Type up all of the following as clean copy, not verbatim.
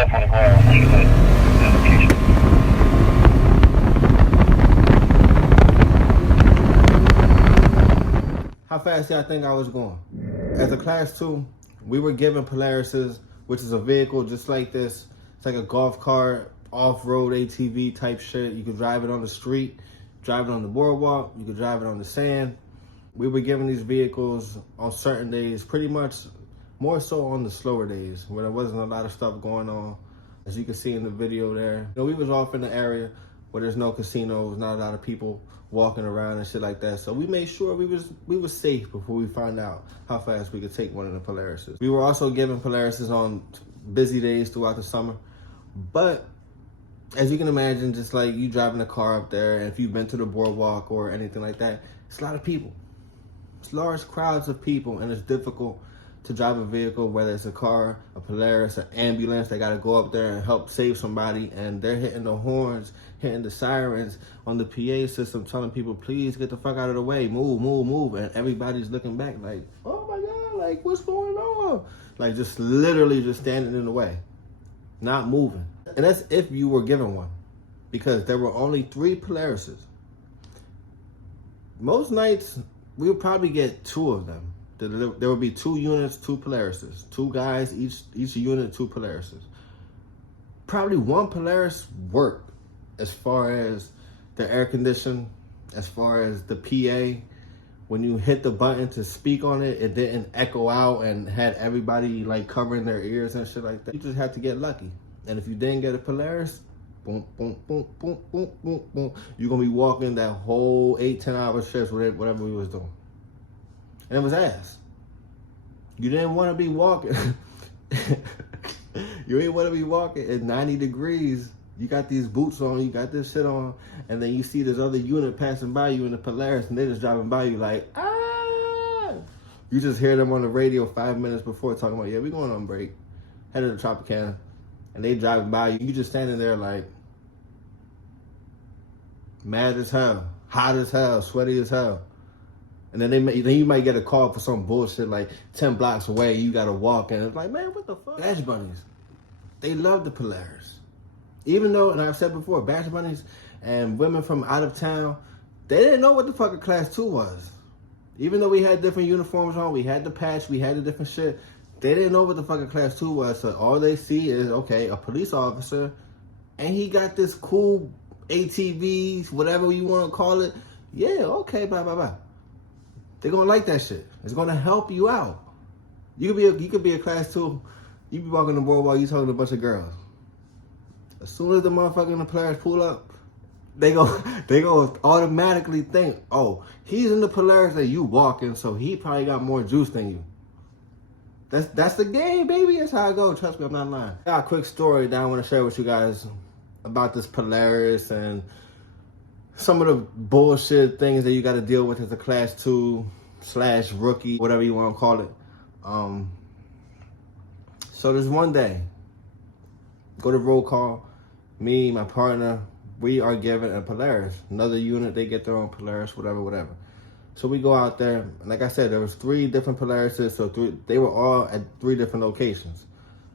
up on the ground. Like you said, location. How fast y'all think I was going? As a class 2, we were given Polarises, which is a vehicle just like this. It's like a golf cart, off-road ATV type shit. You could drive it on the street, drive it on the boardwalk, you could drive it on the sand. We were given these vehicles on certain days, pretty much more so on the slower days when there wasn't a lot of stuff going on. As you can see in the video there, we was off in the area where there's no casinos, not a lot of people walking around and shit like that. So we made sure we was safe before we found out how fast we could take one of the Polarises. We were also given Polarises on busy days throughout the summer. But as you can imagine, just like you driving a car up there, and if you've been to the boardwalk or anything like that, it's a lot of people. It's large crowds of people, and it's difficult to drive a vehicle, whether it's a car, a Polaris, an ambulance. They got to go up there and help save somebody, and they're hitting the horns, hitting the sirens on the PA system, telling people, please get the fuck out of the way, move, move, move. And everybody's looking back like, oh my God, like what's going on? Like just literally just standing in the way, not moving. And that's if you were given one, because there were only 3 Polarises. Most nights, we would probably get 2 of them. There would be 2 units, 2 Polarises. 2 guys, each unit, 2 Polarises. Probably 1 Polaris worked as far as the air condition, as far as the PA. When you hit the button to speak on it, it didn't echo out and had everybody like covering their ears and shit like that. You just had to get lucky. And if you didn't get a Polaris, boom, boom, boom, boom, boom, boom, boom, you're gonna be walking that whole 8-10 hour shifts, whatever we was doing. And it was ass. You didn't want to be walking. You ain't want to be walking at 90 degrees. You got these boots on, you got this shit on, and then you see this other unit passing by you in the Polaris, and they're just driving by you like, ah! You just hear them on the radio 5 minutes before talking about, yeah, we going on break. Headed to Tropicana. And they driving by you. You just standing there like, mad as hell, hot as hell, sweaty as hell. And then you might get a call for some bullshit like 10 blocks away, you gotta walk, and it's like, man, what the fuck? Bash bunnies, they love the Polaris. Even though, and I've said before, bash bunnies and women from out of town, they didn't know what the fuck a class 2 was. Even though we had different uniforms on, we had the patch, we had the different shit, they didn't know what the fuck a class 2 was. So all they see is, okay, a police officer, and he got this cool ATVs, whatever you want to call it. Yeah, okay, blah, blah, blah. They're gonna like that shit. It's gonna help you out. You could be a class 2. You be walking the boardwalk, you talking to a bunch of girls. As soon as the motherfucker in the Polaris pull up, they go automatically think, oh, he's in the Polaris that you walking, so he probably got more juice than you. That's the game, baby. That's how I go. Trust me, I'm not lying. I got a quick story that I want to share with you guys about this Polaris and some of the bullshit things that you got to deal with as a class 2/rookie, whatever you want to call it. So there's one day, go to roll call, me, my partner, we are given a Polaris. Another unit, they get their own Polaris, whatever. So we go out there, and like I said, there was 3 different Polarises, so they were all at 3 different locations.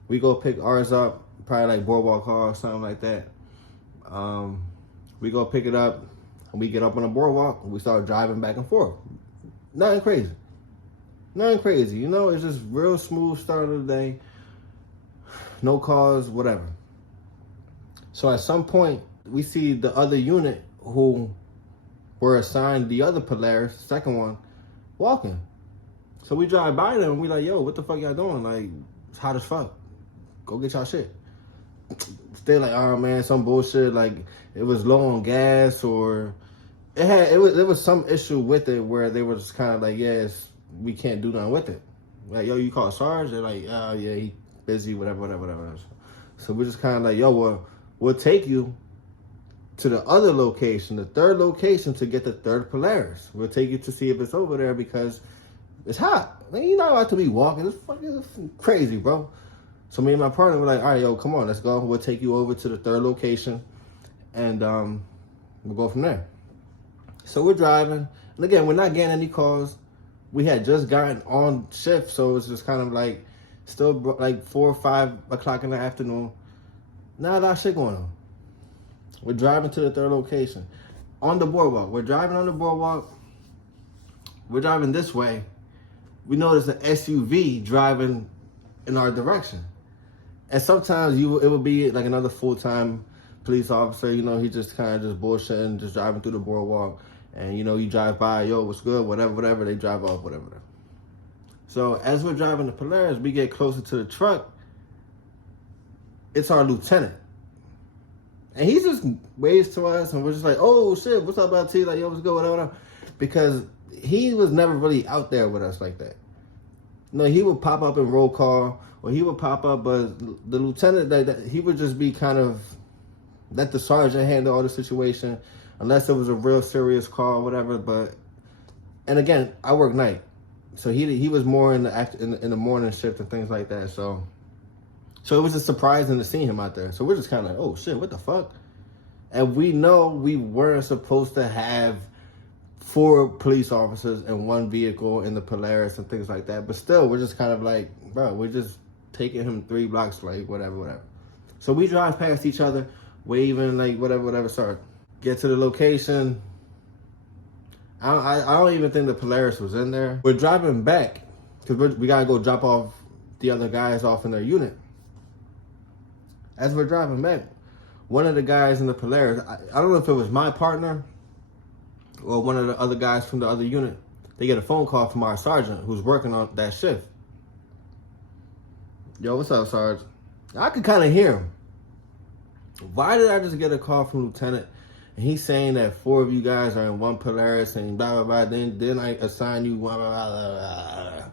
We go pick ours up, probably like Boardwalk Hall or something like that. We go pick it up, and we get up on the boardwalk, and we start driving back and forth. Nothing crazy. You know, it's just real smooth start of the day. No calls, whatever. So at some point, we see the other unit who were assigned the other Polaris, second one, walking. So we drive by them and we like, yo, what the fuck y'all doing? Like, it's hot as fuck. Go get y'all shit. They're like, oh man, some bullshit, like it was low on gas, or there was some issue with it where they were just kind of like, yes, we can't do nothing with it. Like, yo, you call Sarge? They're like, oh yeah, he busy, whatever. So we're just kind of like, yo, well, we'll take you to the other location, the 3rd location, to get the 3rd Polaris. We'll take you to see if it's over there because it's hot. Man, you're not about to be walking. It's fucking crazy, bro. So me and my partner were like, all right, yo, come on, let's go. We'll take you over to the 3rd location, and we'll go from there. So we're driving. And again, we're not getting any calls. We had just gotten on shift, so it's just kind of like still like 4 or 5 o'clock in the afternoon. Now that shit going on. We're driving to the third location. On the boardwalk. We're driving on the boardwalk. We're driving this way. We notice an SUV driving in our direction. And sometimes it would be like another full-time police officer, you know, he just kind of just bullshitting, just driving through the boardwalk. And, you know, you drive by, yo, what's good, whatever, they drive off, whatever. So as we're driving the Polaris, we get closer to the truck. It's our lieutenant. And he just waves to us, and we're just like, oh, shit, what's up, LT? Like, yo, what's good, whatever. Because he was never really out there with us like that. You know, he would pop up in roll call, or he would pop up, but the lieutenant, he would just be kind of, let the sergeant handle all the situation, unless it was a real serious call, whatever. But, and again, I work night. So he was more in the morning shift and things like that. So it was just surprising to see him out there. So we're just kind of like, oh shit, what the fuck? And we know we weren't supposed to have 4 police officers in one vehicle in the Polaris and things like that. But still, we're just kind of like, bro, we're just taking him 3 blocks, like whatever. So we drive past each other, waving, like whatever. Sorry, get to the location. I don't even think the Polaris was in there. We're driving back because we gotta go drop off the other guys off in their unit. As we're driving back, one of the guys in the Polaris, I don't know if it was my partner or one of the other guys from the other unit, they get a phone call from our sergeant who's working on that shift. Yo, what's up, Sarge? I could kind of hear him. Why did I just get a call from Lieutenant? And he's saying that 4 of you guys are in one Polaris and blah, blah, blah. Then I assign you blah, blah, blah,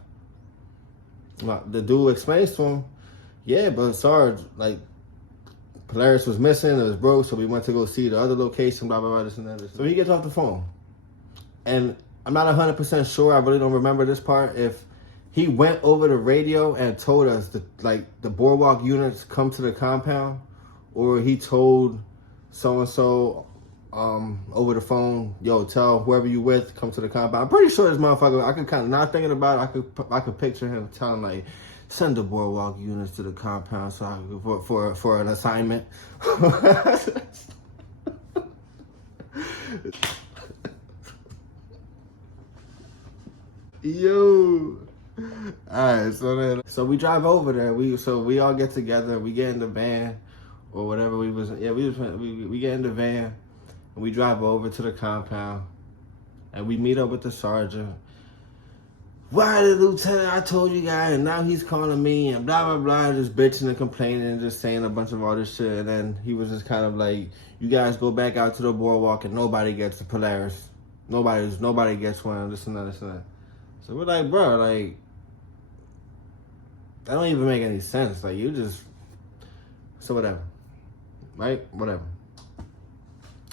blah. The dude explains to him, yeah, but Sarge, like, Polaris was missing, it was broke, so we went to go see the other location, blah, blah, blah, this and that. So he gets off the phone. And I'm not 100% sure, I really don't remember this part, if he went over the radio and told us that, like, the boardwalk units come to the compound, or he told so-and-so over the phone, yo, tell whoever you with, come to the compound. I'm pretty sure this motherfucker, I could kind of, not thinking about it, I could picture him telling, like, send the boardwalk units to the compound so I could, for an assignment. Yo. Alright, so we drive over there. We all get together, we get in the van or whatever we get in the van. And we drive over to the compound and we meet up with the sergeant. Why the lieutenant, I told you guys, and now he's calling me and blah, blah, blah, just bitching and complaining and just saying a bunch of all this shit. And then he was just kind of like, you guys go back out to the boardwalk and nobody gets the Polaris. Nobody gets one, this and that. So we're like, bro, like, that don't even make any sense. Like, you just, so whatever, right? Whatever.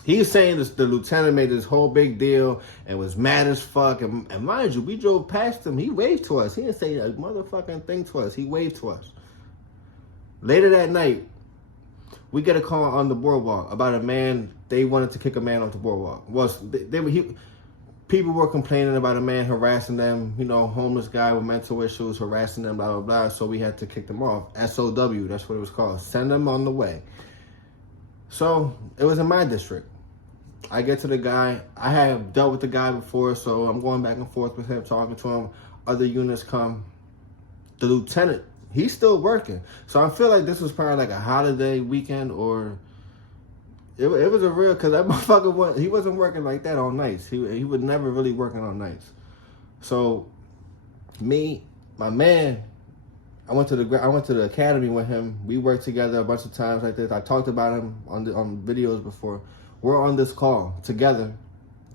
He's saying this, the lieutenant made this whole big deal and was mad as fuck. And mind you, we drove past him. He waved to us. He didn't say a motherfucking thing to us. He waved to us. Later that night, we get a call on the boardwalk about a man. They wanted to kick a man off the boardwalk. People were complaining about a man harassing them. You know, homeless guy with mental issues harassing them, blah, blah, blah. So we had to kick them off. SOW, that's what it was called. Send them on the way. So it was in my district. I get to the guy. I have dealt with the guy before, so I'm going back and forth with him, talking to him. Other units come. The lieutenant, he's still working. So I feel like this was probably like a holiday weekend, or it was a real, because that motherfucker, he wasn't working like that on nights. He was never really working on nights. So me, my man, I went to the academy with him. We worked together a bunch of times like this. I talked about him on videos before. We're on this call together,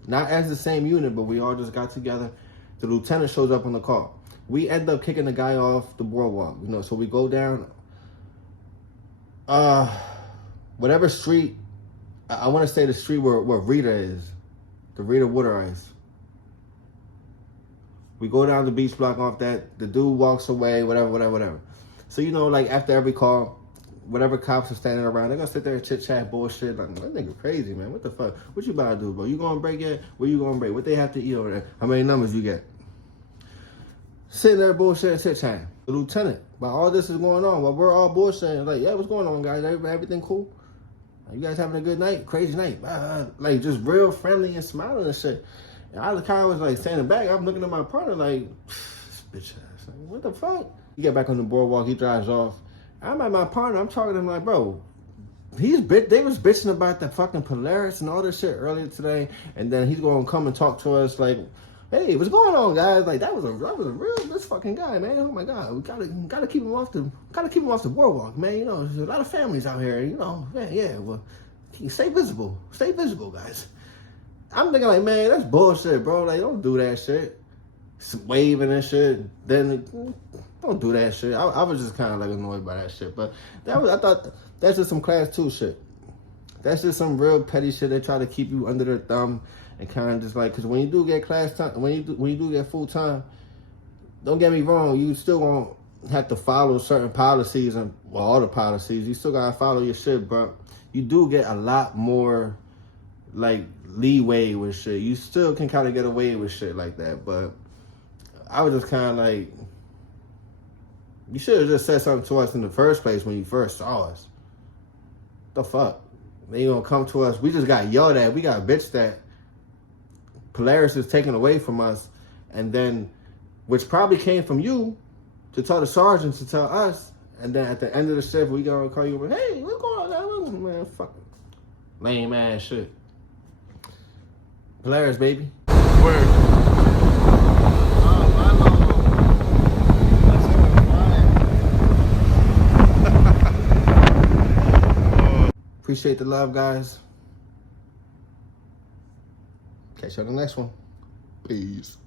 not as the same unit, but we all just got together. The lieutenant shows up on the call. We end up kicking the guy off the boardwalk, you know. So we go down, whatever street. I want to say the street where Rita is, the Rita Water Ice. We go down the beach block off that. The dude walks away, whatever. So, you know, like after every call, whatever cops are standing around, they're going to sit there and chit-chat bullshit. Like, that nigga crazy, man. What the fuck? What you about to do, bro? You going to break yet? Where you going to break? What they have to eat over there? How many numbers you get? Sitting there bullshit and chit-chatting. the lieutenant. While all this is going on, while we're all bullshitting, like, yeah, what's going on, guys? Everything cool? You guys having a good night? Crazy night? Like, just real friendly and smiling and shit. And I kind of was like standing back. I'm looking at my partner like, this bitch ass. Like, what the fuck? He get back on the boardwalk. He drives off. I'm at my partner. I'm talking to him like, bro, they was bitching about the fucking Polaris and all this shit earlier today. And then he's going to come and talk to us like, hey, what's going on, guys? Like, that was a real this fucking guy, man. Oh my God, we gotta keep him off the boardwalk, man. You know, there's a lot of families out here. You know, man, yeah. Well, stay visible, guys. I'm thinking like, man, that's bullshit, bro. Like, don't do that shit. Waving and shit. Then don't do that shit. I was just kind of like annoyed by that shit. But I thought that's just some class 2 shit. That's just some real petty shit. They try to keep you under their thumb and kind of just like, because when you do get class time, when you do get full time, don't get me wrong, you still won't have to follow certain policies and all the policies. You still gotta follow your shit, but you do get a lot more like leeway with shit. You still can kind of get away with shit like that, but I was just kind of like, you should have just said something to us in the first place when you first saw us. The fuck? Then you gonna come to us? We just got yelled at. We got bitched at. Polaris is taken away from us, and then, which probably came from you, to tell the sergeants to tell us, and then at the end of the shift, we gonna call you, hey, what's going on, man? Fuck, lame ass shit. Polaris, baby. Word. Appreciate the love, guys. Catch you on the next one. Peace.